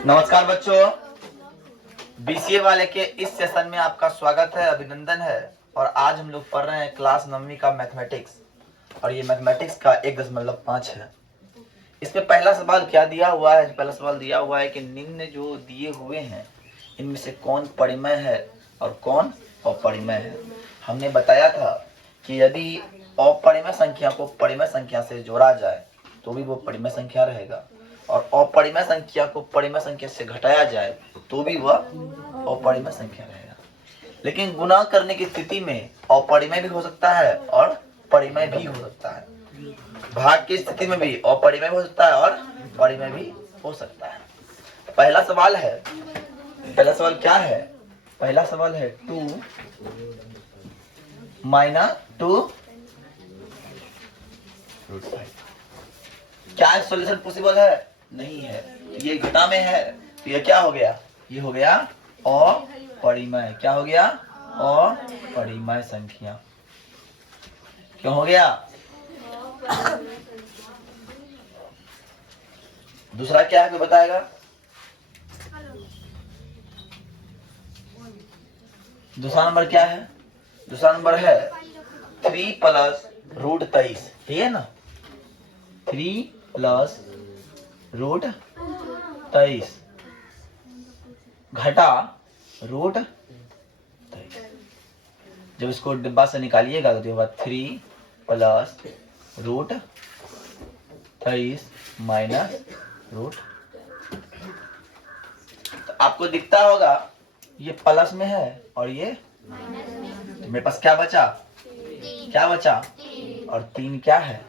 नमस्कार बच्चों, बीसीए वाले के इस सेशन में आपका स्वागत है, अभिनंदन है। और आज हम लोग पढ़ रहे हैं क्लास 9वीं का मैथमेटिक्स, और ये मैथमेटिक्स का 1.5 है। इसमें पहला सवाल क्या दिया हुआ है? पहला सवाल दिया हुआ है कि निम्न जो दिए हुए हैं इनमें से कौन परिमेय है और कौन अपरिमेय है। हमने बताया था कि यदि अपरिमेय संख्या को परिमेय संख्या से जोड़ा जाए तो भी वो परिमेय संख्या रहेगा, और अपरिमेय संख्या को परिमेय संख्या से घटाया जाए तो भी वह अपरिमेय संख्या रहेगा। लेकिन गुणा करने की स्थिति में अपरिमेय भी हो सकता है और परिमेय भी हो सकता है। भाग की स्थिति में भी अपरिमेय हो सकता है और परिमेय भी हो सकता है। पहला सवाल क्या है? पहला सवाल है 2 माइनस 2 रूट 5। क्या सॉल्यूशन पॉसिबल है? नहीं है। ये घटा में है तो ये क्या हो गया? ये हो गया अपरिमेय। क्या हो गया? अपरिमेय संख्या। क्यों हो गया? दूसरा क्या है, कोई बताएगा? दूसरा नंबर क्या है? दूसरा नंबर है 3 प्लस रूट 23, ठीक है ना? 3 प्लस रूट 23 घटा रूट 23। जब इसको डिब्बा से निकालिएगा तो होगा 3 प्लस रूट 23 माइनस रूट। तो आपको दिखता होगा ये प्लस में है और ये तो मेरे पास क्या बचा? क्या बचा? और 3 क्या है?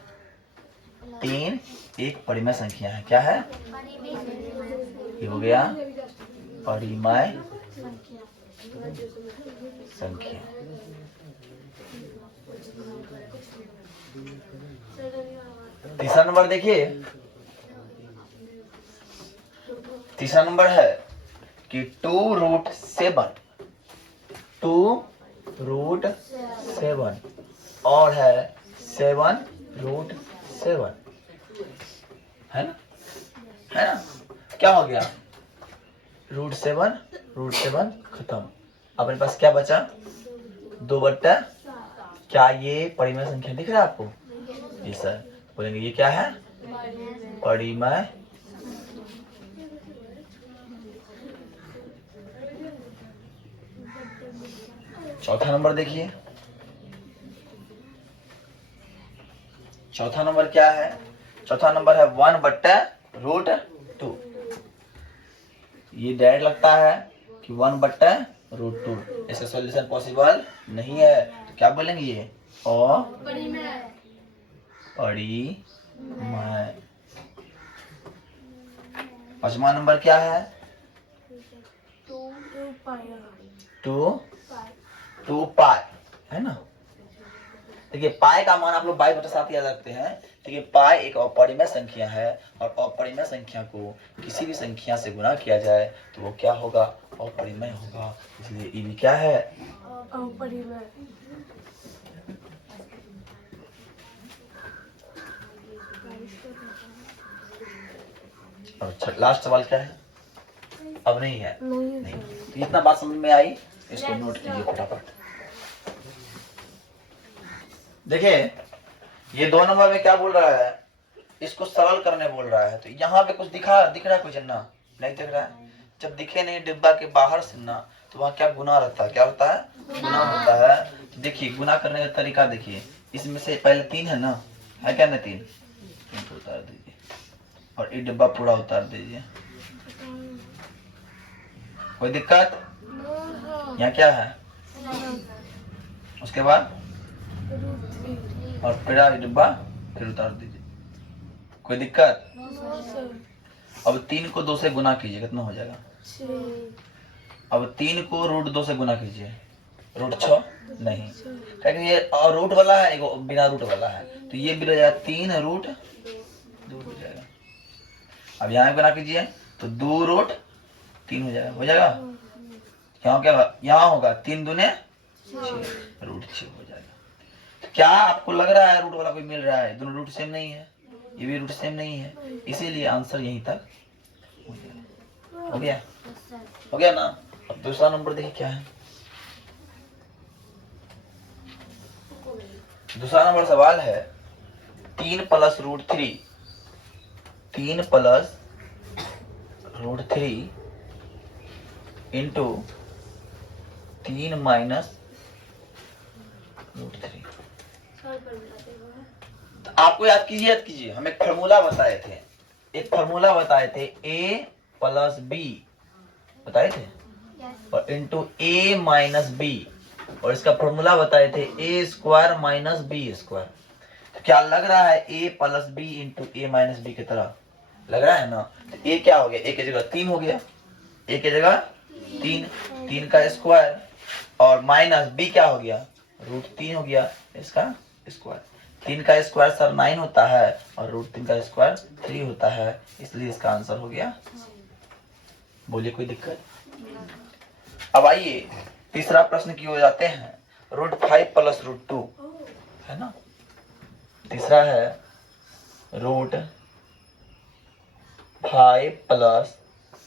3 एक परिमेय संख्या है। क्या है? ये हो गया परिमेय संख्या। तीसरा नंबर देखिए। तीसरा नंबर है कि 2 रूट 7 और है 7 रूट 7, है ना? है ना? क्या हो गया? रूट 7 खत्म। अब मेरे पास क्या बचा? 2/। क्या ये परिमेय संख्या दिख रहा है आपको? जी सर। बोलेंगे ये क्या है? परिमेय। चौथा नंबर देखिए। चौथा नंबर क्या है? चौथा नंबर है 1/√2। ये डायरेक्ट लगता है कि 1/√2। इसका सॉल्यूशन पॉसिबल नहीं है, तो क्या बोलेंगे? ये अपरिमेय। पांचवा नंबर क्या है? 2 पाई, है ना? देखिए पाई का मान आप लोग 22/7 याद रखते हैं। देखिए पाई एक अपरिमेय संख्या है, और अपरिमेय संख्या को किसी भी संख्या से गुणा किया जाए तो वो क्या होगा? अपरिमेय होगा। इसलिए ये भी क्या है? अपरिमेय। और लास्ट सवाल क्या है? अब नहीं है। नहीं। तो इतना बात समझ में आई, इसको नोट कीजिए फटाफट। देखिए ये 2 नंबर में क्या बोल रहा है? इसको सरल करने बोल रहा है। तो यहाँ पे कुछ दिख रहा है कुछ ना? नहीं दिख रहा है। जब दिखे नहीं डिब्बा के बाहर से ना, तो वहाँ क्या गुना रहता है? क्या होता है? गुना होता है। तो देखिए गुना करने का तरीका देखिए। इसमें से पहले 3 है ना? है क्या ना? 3 तो उतार दीजिए और ये डिब्बा पूरा उतार दीजिए। कोई दिक्कत? यहाँ क्या है? उसके बाद और पूरा डिब्बा फिर उतार दीजिए। कोई दिक्कत? अब 3 को 2 से गुना कीजिए, कितना हो जाएगा? 6। अब 3 को √2 से गुना कीजिए, √6 नहीं, क्योंकि ये और रूट वाला है, एक बिना रूट वाला है, तो ये भी हो जाएगा 3√2 हो जाएगा। अब यहाँ गुना कीजिए तो 2√3 हो जाएगा। हो जाएगा? यहाँ क्या? यहाँ होगा 3 दूने 6, √6 हो जाएगा। तो क्या आपको लग रहा है रूट वाला कोई मिल रहा है? दोनों रूट सेम नहीं है, ये भी रूट सेम नहीं है, इसीलिए आंसर यहीं तक हो जाएगा। हो गया? हो गया ना? अब दूसरा नंबर देखिए क्या है। दूसरा नंबर सवाल है 3 plus root 3 into 3 minus root 3। आपको याद कीजिए हम एक फार्मूला बताए थे a प्लस बी बताए थे और इंटू a माइनस बी, और इसका फॉर्मूला बताए थे a square minus B square. तो क्या लग रहा है a plus B into A minus B की तरह लग रहा है ना? तो a क्या हो गया? a की जगह 3 हो गया, a की जगह 3 का स्क्वायर, और माइनस b क्या हो गया? रूट 3 हो गया इसका स्क्वायर। 3 का स्क्वायर सर 9 होता है और रूट 3 का स्क्वायर 3 होता है, इसलिए इसका आंसर हो गया। बोलिए कोई दिक्कत? अब आइए तीसरा प्रश्न की ओर जाते हैं। रूट 5 प्लस रूट 2 है ना। तीसरा है रूट 5 प्लस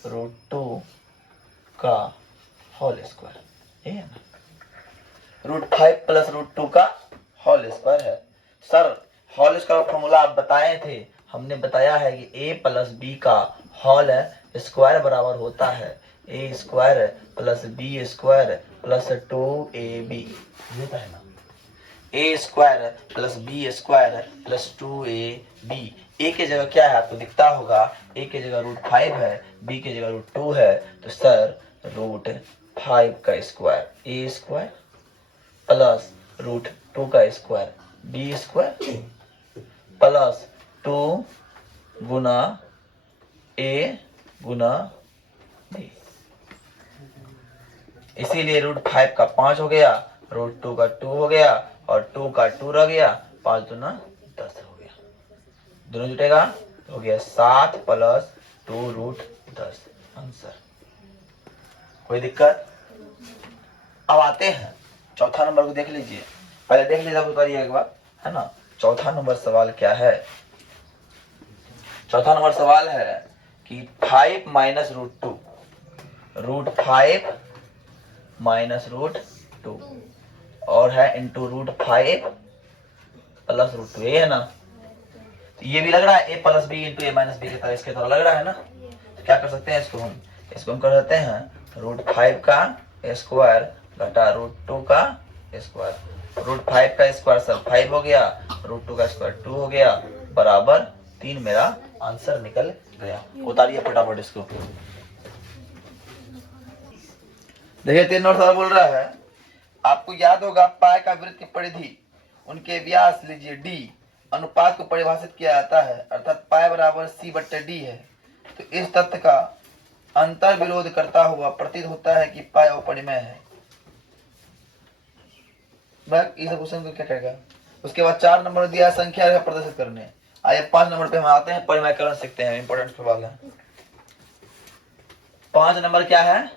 रूट 2 का होल स्क्वायर, ये है ना। रूट 5 प्लस रूट 2 का होल स्क्वायर है। सर होल स्क्वायर फॉर्मूला आप बताए थे, हमने बताया है कि a प्लस बी का होल स्क्वायर बराबर होता है a square plus B square plus 2ab, होता है ना। a square plus B square plus 2ab। a की जगह क्या है आपको दिखता होगा, a की जगह रूट 5 है, b की जगह रूट 2 है, तो सर रूट 5 का square a square plus root 2 का स्क्वायर बी स्क्वायर प्लस 2 गुना ए गुना बी। इसीलिए रूट 5 का 5 हो गया, रूट 2 का 2 हो गया और 2 का 2 रह गया, 5 दूना 10 हो गया। दोनों जुटेगा हो गया 7 प्लस 2 रूट 10 आंसर। कोई दिक्कत? अब आते हैं चौथा नंबर को देख लीजिए, पहले देख लीजिए उतारिए एक बार, है ना। चौथा नंबर सवाल क्या है? चौथा नंबर सवाल है कि 5 minus root 2, root 5 minus root 2 और है इंटू रूट 5 प्लस रूट 2, ये है ना। तो ये भी लग रहा है a plus B into A minus B की तरह, इसके तरह लग रहा है ना। तो क्या कर सकते हैं इसको हम कर सकते हैं रूट 5 का स्क्वायर घटा रूट 2 का स्क्वायर। रूट 5 का स्क्वायर सर 5 हो गया, रूट 2 का स्क्वायर 2 हो गया, बराबर 3 मेरा आंसर निकल गया। उतारिए फटाफट इसको। देखिए 3 नंबर सवाल बोल रहा है, आपको याद होगा पाई का वृत्त की परिधि उनके व्यास लीजिए d अनुपात को परिभाषित किया जाता है, अर्थात पाई बराबर c बट्टे d है। तो इस तथ्य का अंतर विरोध करता हुआ प्रतीत होता है कि पाई अपरिमेय है। इस क्वेश्चन को क्या करेगा? उसके बाद 4 नंबर दिया है संख्या प्रदर्शित करने। आइए 5 नंबर पे हम आते हैं, परिमेयकरण सीखते हैं, इंपॉर्टेंट सवाल है। 5 नंबर क्या है?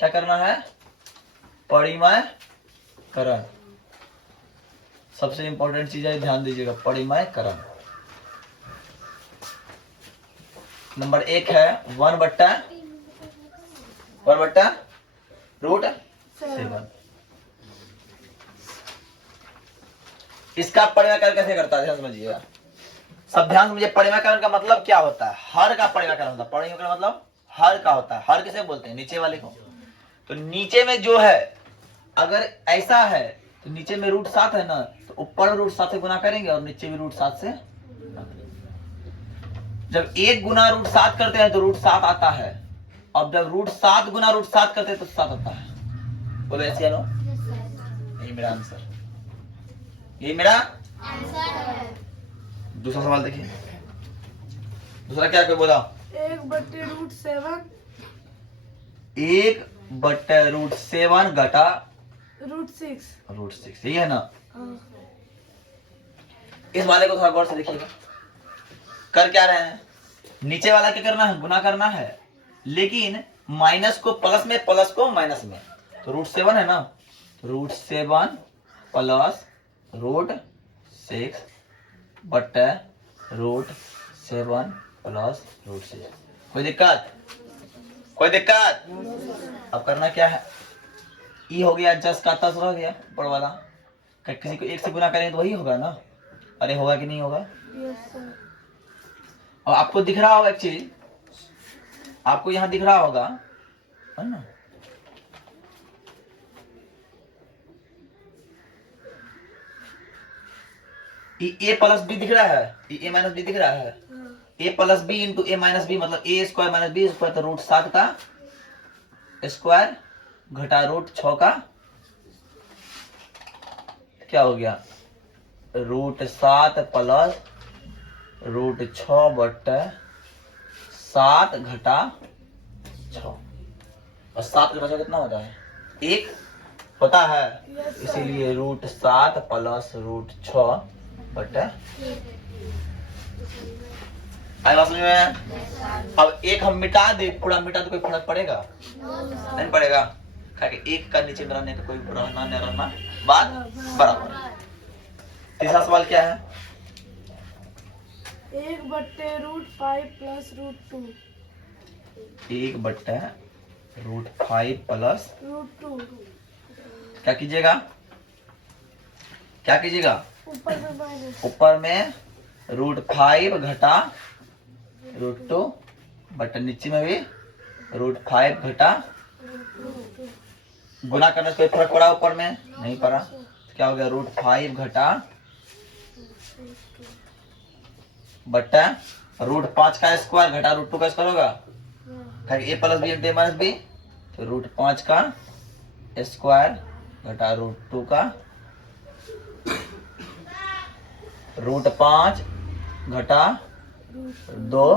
क्या करना है? परिमेयकरण। सबसे इंपॉर्टेंट चीज है, ध्यान दीजिएगा, परिमेयकरण। नंबर 1 है 1 बट्टा रूट 7। इसका परिमेयकरण कैसे करता है ध्यान समझिएगा, सब ध्यान समझिए। परिमेयकरण का मतलब क्या होता है? हर का परिमेयकरण होता है। परिमेयकरण मतलब हर का होता है। हर किसे बोलते हैं? नीचे वाले को। तो नीचे में जो है अगर ऐसा है तो नीचे में रूट 7 है ना, तो ऊपर रूट 7 से गुना करेंगे और नीचे भी रूट 7 से। जब 1 गुना रूट 7 करते हैं तो रूट 7 आता है, और जब रूट 7 गुना रूट 7 करते हैं तो 7 आता है। बोलो ऐसे नो, यही मेरा आंसर, यही मेरा आंसर है। दूसरा सवाल देखिए, दूसरा क्या कोई बोला? 1 बट्टे रूट 7 घटा रूट 6, यही है ना। इस वाले को थोड़ा गौर से देखिएगा, कर क्या रहे हैं? नीचे वाला क्या करना है? गुना करना है, लेकिन माइनस को प्लस में, प्लस को माइनस में। तो रूट 7 है ना, रूट 7 प्लस रूट 6 बट्टे रूट 7 प्लस रूट 6। कोई दिक्कत? कोई दिक्कत? अब करना क्या है, ई हो गया, जस का तस रह गया ऊपर वाला, किसी को एक से गुना करेंगे तो वही होगा ना। अरे होगा कि नहीं होगा? Yes sir. और आपको दिख रहा होगा एक चीज, आपको यहाँ दिख रहा होगा है ना, ए प्लस बी दिख रहा है, ए माइनस बी दिख रहा है। ए plus B into A minus B मतलब ए स्क्वायर माइनस बी स्क्वायर, तो रूट 7 का स्क्वायर घटा रूट 6 का क्या हो गया, रूट 7 प्लस रूट 6 बटे 7 घटा 6। और 7 का बचा कितना होता है, 1 पता है, यस सर। इसीलिए रूट 7 प्लस रूट 6 बटे। आई बात समझ में? अब एक हम मिटा दे, पूरा मिटा तो कोई फर्क पड़ेगा नहीं पड़ेगा, क्योंकि एक का नीचे में रहने का कोई रहना नहीं रहना बात बराबर। तीसरा सवाल क्या है, 1 बट्टे रूट 5 प्लस रूट 2। 1 बट्टे रूट 5 प्लस रूट 2 क्या कीजिएगा, क्या कीजिएगा, ऊपर में माइनस। ऊपर में रूट 5 घटा रूट 2 बटे नीचे में भी रूट 5 घटा, गुना करने से कोई फर्क पड़ा ऊपर में नहीं पड़ा, तो क्या हो गया, रूट 5 घटा बट्टा रूट 5 का स्क्वायर घटा रूट 2 का स्क्वायर होगा, ए plus B into A minus B, तो रूट 5 का स्क्वायर घटा रूट 2 का रूट 5 घटा 2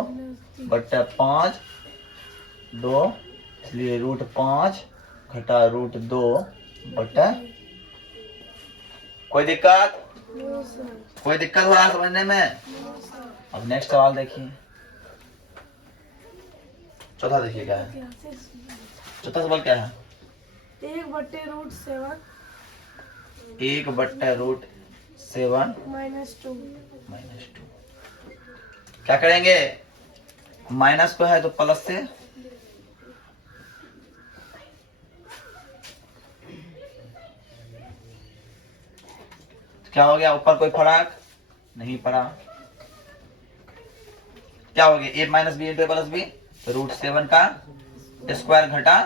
बट्टा 5 2, इसलिए रूट 5 घटा रूट 2 बट्टा। कोई दिक्कत? No sir. कोई दिक्कत हो रहा है समझने में? No sir. अब नेक्स्ट सवाल देखिए, चौथा देखिए क्या है, कैसे सुना? चौथा सवाल क्या है, 1 बट्टे रूट 7 1 बट्टा रूट 7 माइनस 2। माइनस 2। क्या करेंगे, माइनस को है तो प्लस से, तो क्या हो गया, ऊपर कोई फर्क नहीं पड़ा, क्या हो गया, ए माइनस बी इंटू ए प्लस बी, रूट 7 का स्क्वायर घटा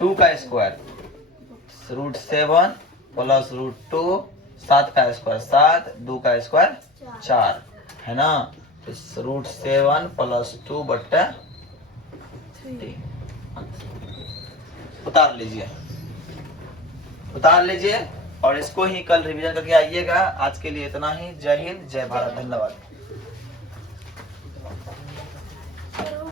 2 का स्क्वायर, रूट 7 प्लस रूट 2, 7 का स्क्वायर 7, 2 का स्क्वायर 4 है ना, तो रूट 7 प्लस 2 बट्टा 3। उतार लीजिए, उतार लीजिए और इसको ही कल रिवीजन करके आइएगा। आज के लिए इतना ही। जय हिंद, जय भारत, धन्यवाद।